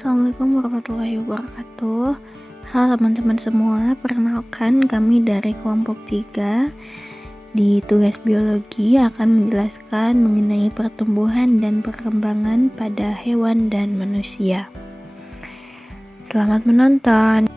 Assalamualaikum warahmatullahi wabarakatuh. Halo teman-teman semua, perkenalkan kami dari kelompok 3 di tugas biologi akan menjelaskan mengenai pertumbuhan dan perkembangan pada hewan dan manusia. Selamat menonton.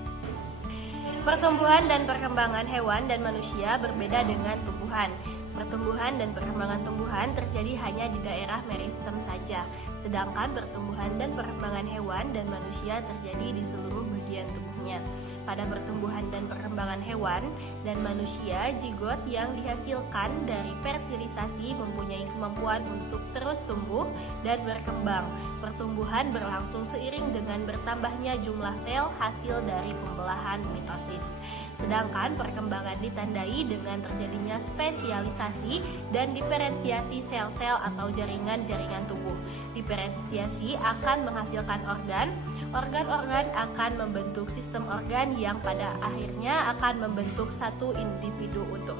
Pertumbuhan dan perkembangan hewan dan manusia berbeda dengan tumbuhan. Pertumbuhan dan perkembangan tumbuhan terjadi hanya di daerah meristem saja, sedangkan pertumbuhan dan perkembangan hewan dan manusia terjadi di seluruh bagian tubuhnya. Pada pertumbuhan dan perkembangan hewan dan manusia, zigot yang dihasilkan dari fertilisasi mempunyai kemampuan untuk terus tumbuh dan berkembang. Pertumbuhan berlangsung seiring dengan bertambahnya jumlah sel hasil dari pembelahan mitosis. Sedangkan perkembangan ditandai dengan terjadinya spesialisasi dan diferensiasi sel-sel atau jaringan-jaringan tubuh. Diferensiasi akan menghasilkan organ akan membentuk sistem organ yang pada akhirnya akan membentuk satu individu utuh.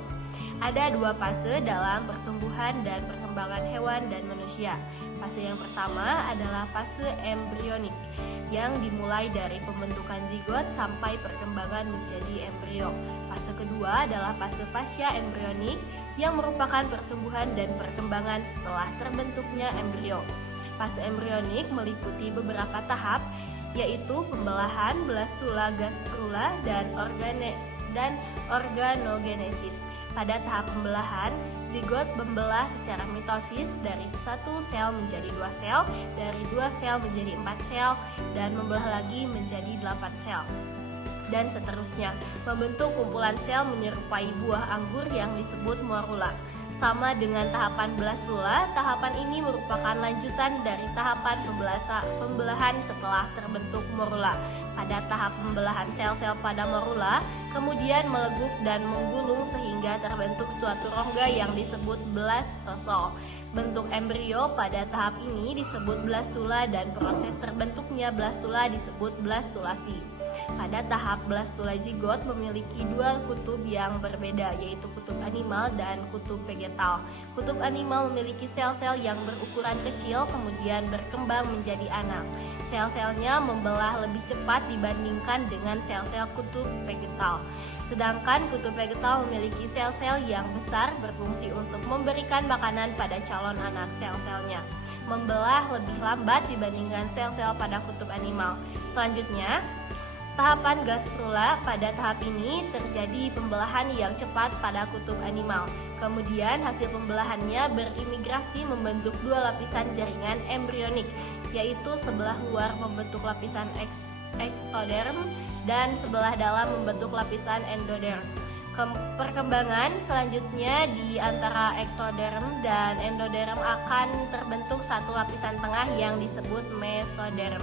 Ada dua fase dalam pertumbuhan dan perkembangan hewan dan manusia. Fase yang pertama adalah fase embrionik, yang dimulai dari pembentukan zigot sampai perkembangan menjadi embrio. Fase kedua adalah fase fascia embrionik, yang merupakan pertumbuhan dan perkembangan setelah terbentuknya embrio. Fase embrionik meliputi beberapa tahap, yaitu pembelahan, blastula, gastrula, dan organogenesis. Pada tahap pembelahan, zigot membelah secara mitosis dari satu sel menjadi 2 sel, dari 2 sel menjadi 4 sel, dan membelah lagi menjadi 8 sel, dan seterusnya, membentuk kumpulan sel menyerupai buah anggur yang disebut morula. Sama dengan tahapan blastula, tahapan ini merupakan lanjutan dari tahapan pembelahan setelah terbentuk morula. Pada tahap pembelahan sel-sel pada morula kemudian meleguk dan menggulung sehingga terbentuk suatu rongga yang disebut blastosol. Bentuk embrio pada tahap ini disebut blastula dan proses terbentuknya blastula disebut blastulasi. Pada tahap blastula zigot memiliki dua kutub yang berbeda, yaitu kutub animal dan kutub vegetal. Kutub animal memiliki sel-sel yang berukuran kecil kemudian berkembang menjadi anak. Sel-selnya membelah lebih cepat dibandingkan dengan sel-sel kutub vegetal. Sedangkan kutub vegetal memiliki sel-sel yang besar berfungsi untuk memberikan makanan pada calon anak. Sel-selnya membelah lebih lambat dibandingkan sel-sel pada kutub animal. Selanjutnya, tahapan gastrula. Pada tahap ini terjadi pembelahan yang cepat pada kutub animal. Kemudian hasil pembelahannya berimigrasi membentuk dua lapisan jaringan embrionik, yaitu sebelah luar membentuk lapisan ektoderm dan sebelah dalam membentuk lapisan endoderm. Perkembangan selanjutnya di antara ektoderm dan endoderm akan terbentuk satu lapisan tengah yang disebut mesoderm.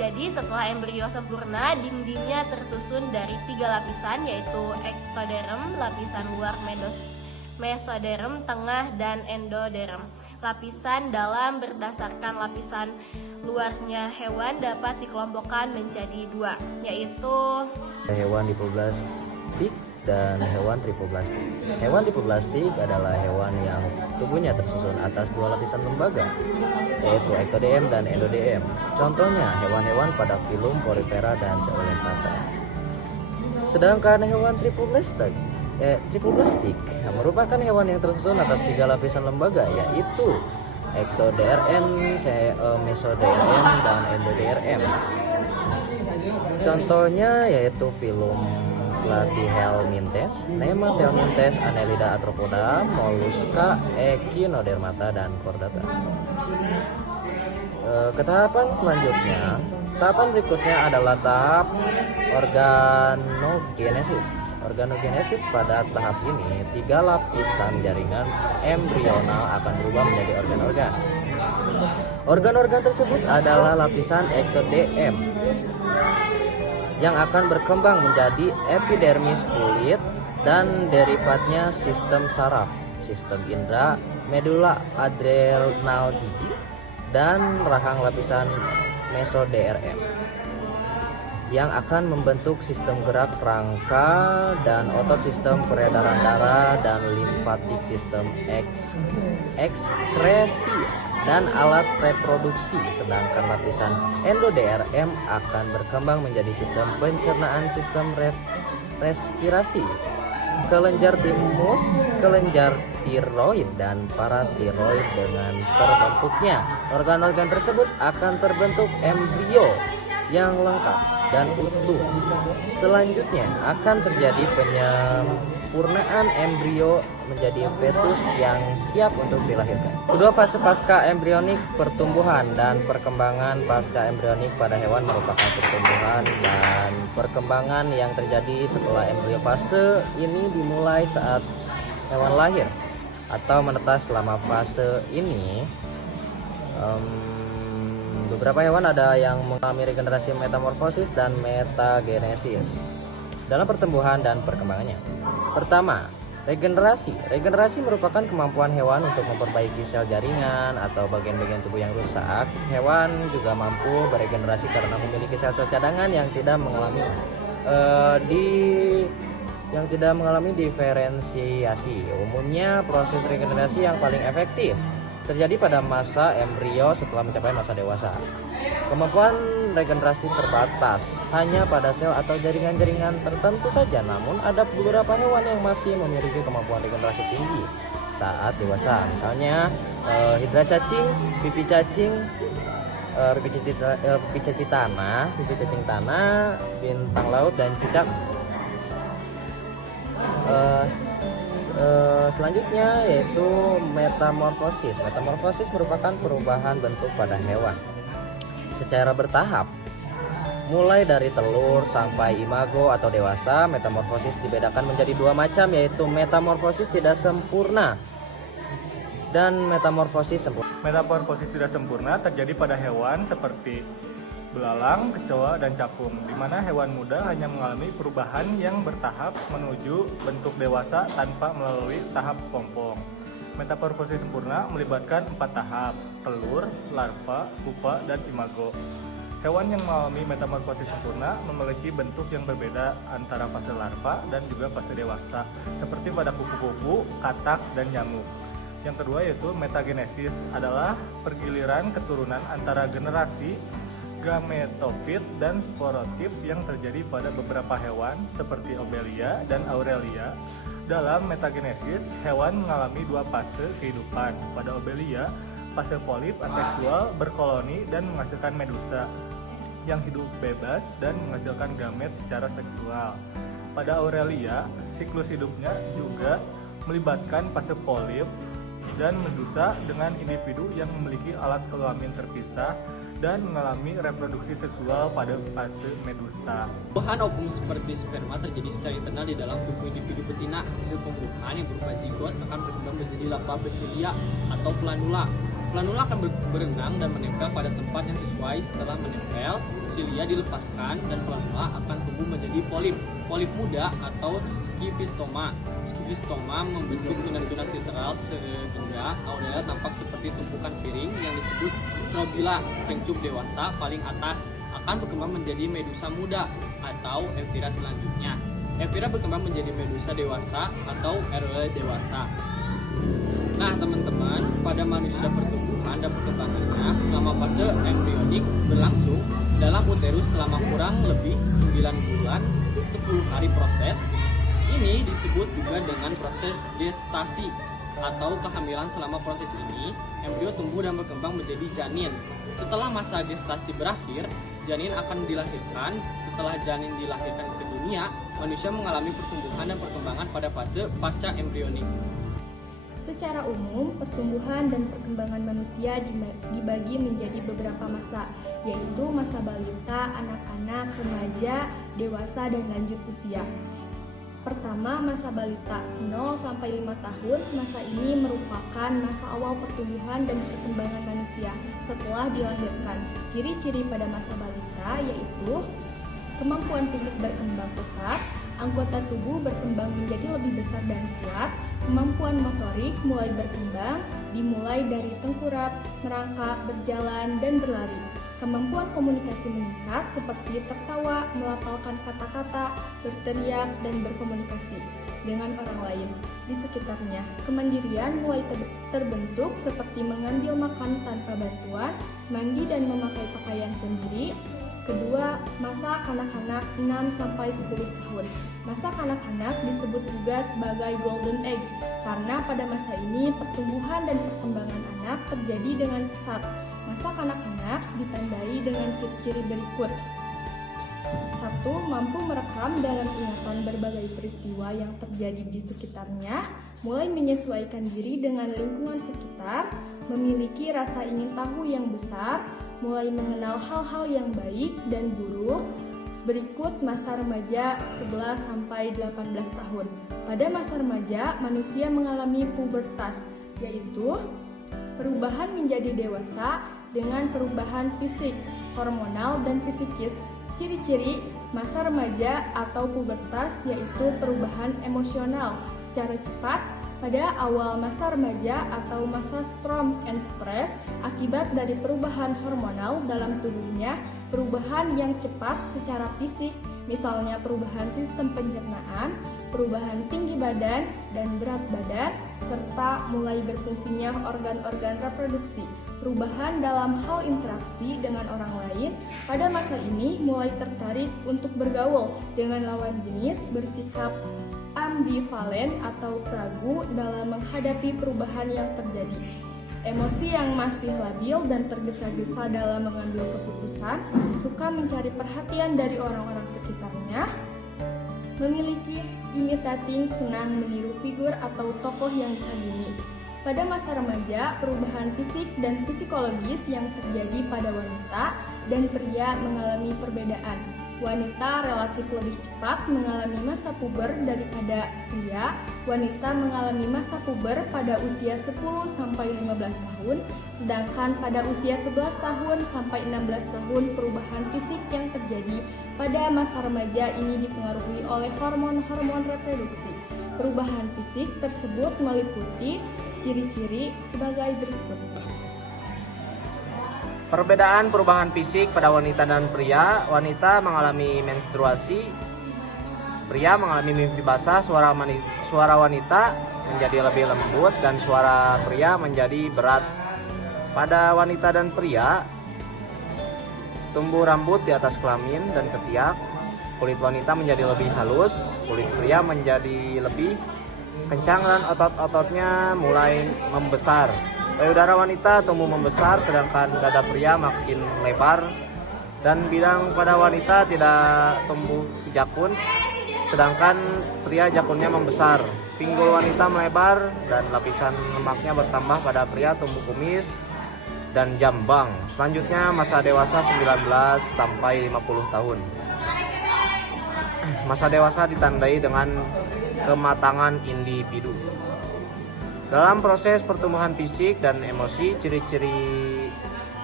Jadi setelah embrio sempurna, dindingnya tersusun dari 3 lapisan, yaitu ektoderm, lapisan luar mesoderm, tengah, dan endoderm. Lapisan dalam berdasarkan lapisan luarnya hewan dapat dikelompokkan menjadi 2, yaitu hewan diploblastик dan hewan tripoblastik. Hewan diploblastик adalah hewan yang tubuhnya tersusun atas 2 lapisan lembaga, yaitu ektoderm dan endoderm. Contohnya hewan-hewan pada filum Porifera dan Coelentata. Sedangkan hewan tripoblastik merupakan hewan yang tersusun atas 3 lapisan lembaga, yaitu ektoderm, mesoderm, dan endoderm. Contohnya yaitu filum Platyhelminthes, Nemathelminthes, Annelida arthropoda, Mollusca, Echinodermata, dan Chordata. Ke tahapan selanjutnya, tahapan berikutnya adalah tahap organogenesis. Organogenesis pada tahap ini 3 lapisan jaringan embrional akan berubah menjadi organ-organ. Organ-organ tersebut adalah lapisan ektoderm yang akan berkembang menjadi epidermis kulit dan derivatnya sistem saraf, sistem indera, medula adrenal gigi, dan rahang lapisan mesoderm yang akan membentuk sistem gerak rangka dan otot, sistem peredaran darah, dan limfatik, sistem ekskresi dan alat reproduksi, sedangkan lapisan endoderm akan berkembang menjadi sistem pencernaan, sistem respirasi, kelenjar timus, kelenjar tiroid, dan paratiroid. Dengan terbentuknya organ-organ tersebut akan terbentuk embrio yang lengkap dan utuh. Selanjutnya akan terjadi penyempurnaan embrio menjadi fetus yang siap untuk dilahirkan. Kedua fase pasca embrionik, pertumbuhan dan perkembangan. Pasca embrionik pada hewan merupakan pertumbuhan dan perkembangan yang terjadi setelah embrio. Fase ini dimulai saat hewan lahir atau menetas. Selama fase ini beberapa hewan ada yang mengalami regenerasi, metamorfosis, dan metagenesis dalam pertumbuhan dan perkembangannya. Pertama, regenerasi. Regenerasi merupakan kemampuan hewan untuk memperbaiki sel jaringan atau bagian-bagian tubuh yang rusak. Hewan juga mampu beregenerasi karena memiliki sel-sel cadangan yang tidak mengalami diferensiasi. Umumnya proses regenerasi yang paling efektif terjadi pada masa embrio setelah mencapai masa dewasa. Kemampuan regenerasi terbatas hanya pada sel atau jaringan-jaringan tertentu saja, namun ada beberapa hewan yang masih memiliki kemampuan regenerasi tinggi saat dewasa. Misalnya hidra cacing, pipi cacing, pipi cacing tanah, bintang laut, dan cicak. Selanjutnya yaitu metamorfosis. Metamorfosis merupakan perubahan bentuk pada hewan secara bertahap, mulai dari telur sampai imago atau dewasa. Metamorfosis dibedakan menjadi dua macam, yaitu metamorfosis tidak sempurna dan metamorfosis sempurna. Metamorfosis tidak sempurna terjadi pada hewan seperti belalang, kecoa, dan capung, di mana hewan muda hanya mengalami perubahan yang bertahap menuju bentuk dewasa tanpa melalui tahap pompong. Metamorfosis sempurna melibatkan 4 tahap: telur, larva, pupa, dan imago. Hewan yang mengalami metamorfosis sempurna memiliki bentuk yang berbeda antara fase larva dan juga fase dewasa, seperti pada kupu-kupu, katak, dan nyamuk. Yang kedua yaitu metagenesis, adalah pergiliran keturunan antara generasi gametofit dan sporotip yang terjadi pada beberapa hewan seperti Obelia dan Aurelia. Dalam metagenesis, hewan mengalami 2 fase kehidupan. Pada Obelia, fase polip aseksual berkoloni dan menghasilkan medusa yang hidup bebas dan menghasilkan gamet secara seksual. Pada Aurelia, siklus hidupnya juga melibatkan fase polip dan medusa dengan individu yang memiliki alat kelamin terpisah dan mengalami reproduksi seksual pada fase medusa. Tumbuhan ovum seperti sperma terjadi secara internal di dalam tubuh individu betina. Hasil pembuahan yang berupa zigot akan berkembang menjadi larva basilia atau planula. Planula akan berenang dan menempel pada tempat yang sesuai. Setelah menempel, silia dilepaskan dan planula akan tumbuh menjadi polip. Polip muda atau skifistoma. Skifistoma membentuk tunas-tunas literal sehingga Aurelia tampak seperti tumpukan piring yang disebut strobila. Pencup dewasa paling atas akan berkembang menjadi medusa muda atau Ephira selanjutnya. Ephira berkembang menjadi medusa dewasa atau Aurelia dewasa. Nah teman-teman, pada manusia pertumbuhan dan perkembangannya selama fase embrionik berlangsung dalam uterus selama kurang lebih 9 bulan 10 hari proses. Ini disebut juga dengan proses gestasi atau kehamilan. Selama proses ini, embrio tumbuh dan berkembang menjadi janin. Setelah masa gestasi berakhir, janin akan dilahirkan. Setelah janin dilahirkan ke dunia, manusia mengalami pertumbuhan dan perkembangan pada fase pasca embrionik. Secara umum, pertumbuhan dan perkembangan manusia dibagi menjadi beberapa masa, yaitu masa balita, anak-anak, remaja, dewasa, dan lanjut usia. Pertama, masa balita 0-5 tahun. Masa ini merupakan masa awal pertumbuhan dan perkembangan manusia setelah dilahirkan. Ciri-ciri pada masa balita yaitu kemampuan fisik berkembang pesat, anggota tubuh berkembang menjadi lebih besar dan kuat, kemampuan motorik mulai berkembang, dimulai dari tengkurap, merangkak, berjalan, dan berlari. Kemampuan komunikasi meningkat seperti tertawa, melafalkan kata-kata, berteriak, dan berkomunikasi. dengan orang lain di sekitarnya. Kemandirian mulai terbentuk seperti mengambil makan tanpa bantuan, mandi dan memakai pakaian sendiri. Kedua, masa kanak-kanak 6-10 tahun. Masa kanak-kanak disebut juga sebagai golden age karena pada masa ini pertumbuhan dan perkembangan anak terjadi dengan pesat. Masa kanak-kanak ditandai dengan ciri-ciri berikut. 1. Mampu merekam dalam ingatan berbagai peristiwa yang terjadi di sekitarnya, mulai menyesuaikan diri dengan lingkungan sekitar, memiliki rasa ingin tahu yang besar, mulai mengenal hal-hal yang baik dan buruk. Berikut masa remaja 11-18 tahun. Pada masa remaja, manusia mengalami pubertas, yaitu perubahan menjadi dewasa dengan perubahan fisik, hormonal, dan psikis. Ciri-ciri masa remaja atau pubertas yaitu perubahan emosional secara cepat. Pada awal masa remaja atau masa storm and stress, akibat dari perubahan hormonal dalam tubuhnya, perubahan yang cepat secara fisik, misalnya perubahan sistem pencernaan, perubahan tinggi badan dan berat badan, serta mulai berfungsinya organ-organ reproduksi. Perubahan dalam hal interaksi dengan orang lain, pada masa ini mulai tertarik untuk bergaul dengan lawan jenis, bersikap ambivalen atau ragu dalam menghadapi perubahan yang terjadi. Emosi yang masih labil dan tergesa-gesa dalam mengambil keputusan, suka mencari perhatian dari orang-orang sekitarnya, memiliki imitating, senang meniru figur atau tokoh yang dikagumi. Pada masa remaja, perubahan fisik dan psikologis yang terjadi pada wanita dan pria mengalami perbedaan. Wanita relatif lebih cepat mengalami masa puber daripada pria. Wanita mengalami masa puber pada usia 10-15 tahun, sedangkan pada usia 11 tahun sampai 16 tahun perubahan fisik yang terjadi pada masa remaja ini dipengaruhi oleh hormon-hormon reproduksi. Perubahan fisik tersebut meliputi ciri-ciri sebagai berikut. Perbedaan perubahan fisik pada wanita dan pria. Wanita mengalami menstruasi, pria mengalami mimpi basah, suara wanita menjadi lebih lembut dan suara pria menjadi berat. Pada wanita dan pria, tumbuh rambut di atas kelamin dan ketiak. Kulit wanita menjadi lebih halus, kulit pria menjadi lebih kencang dan otot-ototnya mulai membesar. Payudara wanita tumbuh membesar sedangkan dada pria makin lebar, dan bidang pada wanita tidak tumbuh jakun sedangkan pria jakunnya membesar. Pinggul wanita melebar dan lapisan lemaknya bertambah. Pada pria tumbuh kumis dan jambang. Selanjutnya masa dewasa 19-50 tahun. Masa dewasa ditandai dengan kematangan individu. Dalam proses pertumbuhan fisik dan emosi, ciri-ciri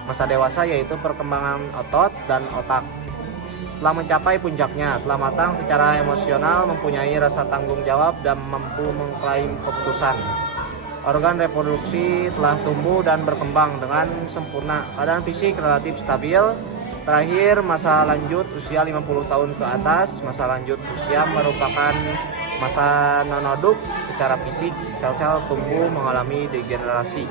masa dewasa yaitu perkembangan otot dan otak. Telah mencapai puncaknya, telah matang secara emosional, mempunyai rasa tanggung jawab dan mampu mengklaim keputusan. Organ reproduksi telah tumbuh dan berkembang dengan sempurna. Keadaan fisik relatif stabil. Terakhir, masa lanjut usia 50 tahun ke atas. Masa lanjut usia merupakan masa nonoduk secara fisik, sel-sel tumbuh mengalami degenerasi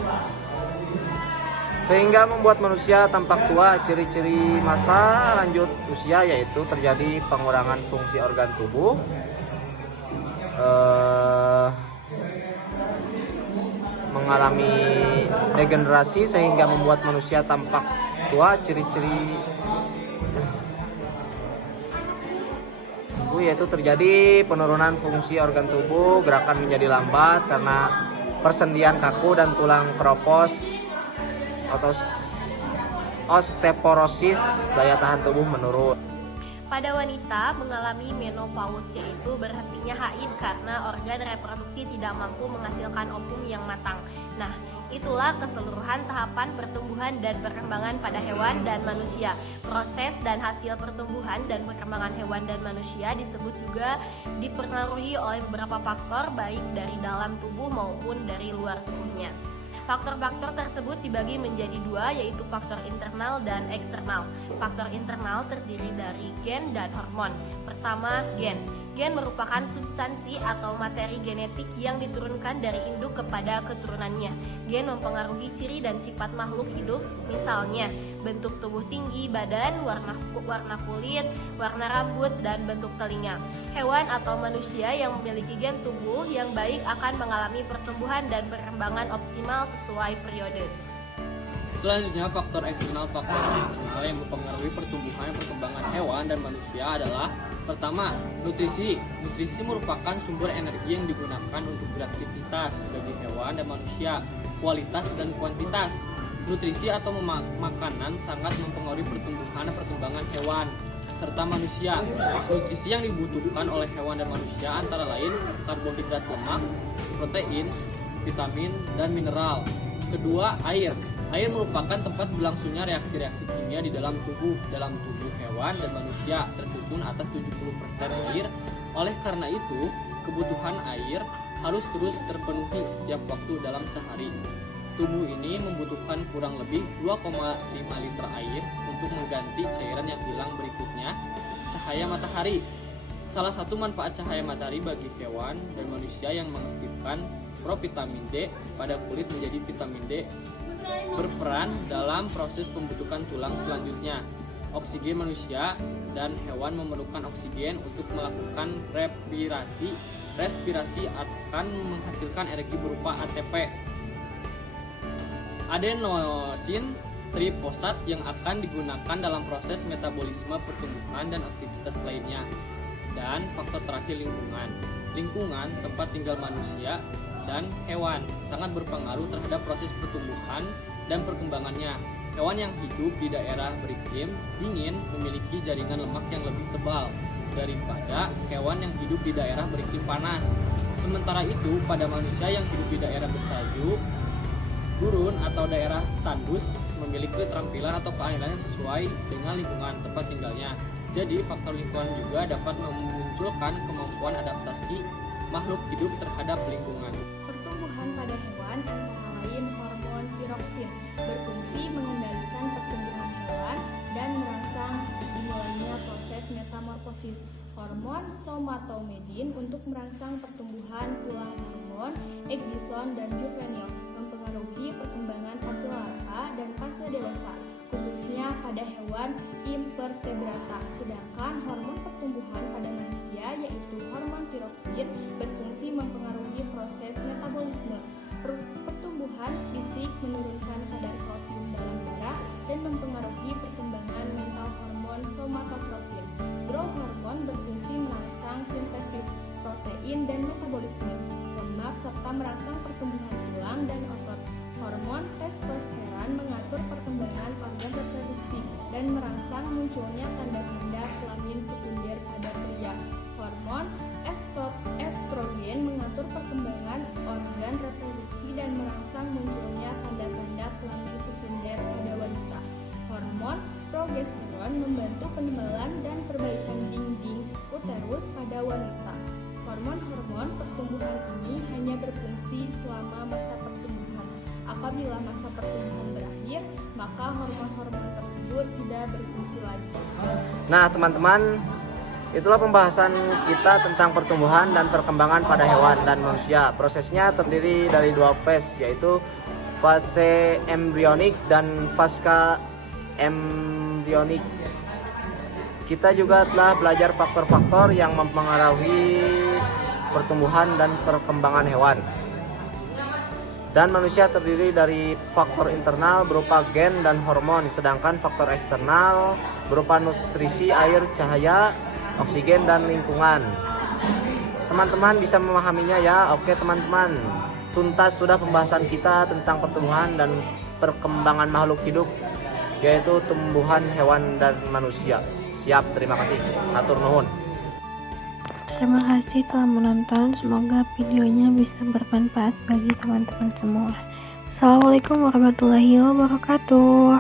sehingga membuat manusia tampak tua. Ciri-ciri masa lanjut usia yaitu terjadi pengurangan fungsi organ tubuh, mengalami degenerasi sehingga membuat manusia tampak tua. Ciri-ciri yaitu terjadi penurunan fungsi organ tubuh, gerakan menjadi lambat karena persendian kaku dan tulang keropos atau osteoporosis, daya tahan tubuh menurun. Pada wanita mengalami menopause, yaitu berhentinya haid karena organ reproduksi tidak mampu menghasilkan ovum yang matang. Nah, itulah keseluruhan tahapan pertumbuhan dan perkembangan pada hewan dan manusia. Proses dan hasil pertumbuhan dan perkembangan hewan dan manusia disebut juga dipengaruhi oleh beberapa faktor baik dari dalam tubuh maupun dari luar tubuhnya. Faktor-faktor tersebut dibagi menjadi dua, yaitu faktor internal dan eksternal. Faktor internal terdiri dari gen dan hormon. Pertama, gen. Gen merupakan substansi atau materi genetik yang diturunkan dari induk kepada keturunannya. Gen mempengaruhi ciri dan sifat makhluk hidup, misalnya bentuk tubuh tinggi, badan, warna kulit, warna rambut, dan bentuk telinga. Hewan atau manusia yang memiliki gen tubuh yang baik akan mengalami pertumbuhan dan perkembangan optimal sesuai periode. Selanjutnya, faktor eksternal yang mempengaruhi pertumbuhan dan perkembangan hewan dan manusia adalah: pertama, nutrisi. Nutrisi merupakan sumber energi yang digunakan untuk beraktivitas bagi hewan dan manusia, kualitas dan kuantitas. Nutrisi atau makanan sangat mempengaruhi pertumbuhan dan perkembangan hewan serta manusia. Nutrisi yang dibutuhkan oleh hewan dan manusia antara lain karbohidrat lemak, protein, vitamin, dan mineral. Kedua, air. Air merupakan tempat berlangsungnya reaksi-reaksi kimia di dalam tubuh hewan dan manusia, tersusun atas 70% air. Oleh karena itu, kebutuhan air harus terus terpenuhi setiap waktu dalam sehari. Tubuh ini membutuhkan kurang lebih 2,5 liter air untuk mengganti cairan yang hilang. Berikutnya, cahaya matahari. Salah satu manfaat cahaya matahari bagi hewan dan manusia yang mengaktifkan provitamin D pada kulit menjadi vitamin D, berperan dalam proses pembentukan tulang selanjutnya. Oksigen. Manusia dan hewan memerlukan oksigen untuk melakukan respirasi. Respirasi akan menghasilkan energi berupa ATP, adenosin trifosfat, yang akan digunakan dalam proses metabolisme pertumbuhan dan aktivitas lainnya. Dan faktor terakhir, lingkungan. Lingkungan tempat tinggal manusia dan hewan sangat berpengaruh terhadap proses pertumbuhan dan perkembangannya. Hewan yang hidup di daerah beriklim dingin memiliki jaringan lemak yang lebih tebal daripada hewan yang hidup di daerah beriklim panas. Sementara itu, pada manusia yang hidup di daerah bersalju, gurun atau daerah tandus memiliki keterampilan atau keahlian yang sesuai dengan lingkungan tempat tinggalnya. Jadi, faktor lingkungan juga dapat memunculkan kemampuan adaptasi makhluk hidup terhadap lingkungan. Pertumbuhan pada hewan antara lain hormon piroksin berfungsi mengendalikan pertumbuhan hewan dan merangsang dimulainya proses metamorfosis. Hormon somatomedin untuk merangsang pertumbuhan tulang. Hormon epdison dan juvenil mempengaruhi perkembangan fase larva dan fase dewasa, khususnya pada hewan invertebrata. Sedangkan hormon pertumbuhan pada manusia yaitu hormon piroksin berfungsi mempengaruhi proses metabolisme, pertumbuhan fisik, menurunkan kadar kalsium dalam darah, dan mempengaruhi perkembangan mental. Hormon somatotrofin growth hormon berfungsi merangsang sintesis protein dan metabolisme lemak serta merangsang pertumbuhan tulang dan otot. Hormon testosteron mengatur perkembangan organ reproduksi dan merangsang munculnya tanda-tanda kelamin sekunder pada pria. Hormon estrogen mengatur perkembangan organ reproduksi dan merangsang munculnya tanda-tanda kelamin sekunder pada wanita. Hormon progesteron membantu penebalan dan perbaikan dinding uterus pada wanita. Hormon-hormon pertumbuhan ini hanya berfungsi selama masa pertumbuhan. Apabila masa pertumbuhan berakhir, maka hormon-hormon tersebut tidak berfungsi lagi. Nah, teman-teman, itulah pembahasan kita tentang pertumbuhan dan perkembangan pada hewan dan manusia. Prosesnya terdiri dari dua fase, yaitu fase embrionik dan pasca embrionik. Kita juga telah belajar faktor-faktor yang mempengaruhi pertumbuhan dan perkembangan hewan. Dan manusia terdiri dari faktor internal berupa gen dan hormon, sedangkan faktor eksternal berupa nutrisi, air, cahaya, oksigen, dan lingkungan. Teman-teman bisa memahaminya ya? Oke teman-teman, tuntas sudah pembahasan kita tentang pertumbuhan dan perkembangan makhluk hidup, yaitu tumbuhan, hewan, dan manusia. Siap, terima kasih. Hatur nuhun. Terima kasih telah menonton. Semoga videonya bisa bermanfaat bagi teman-teman semua. Assalamualaikum warahmatullahi wabarakatuh.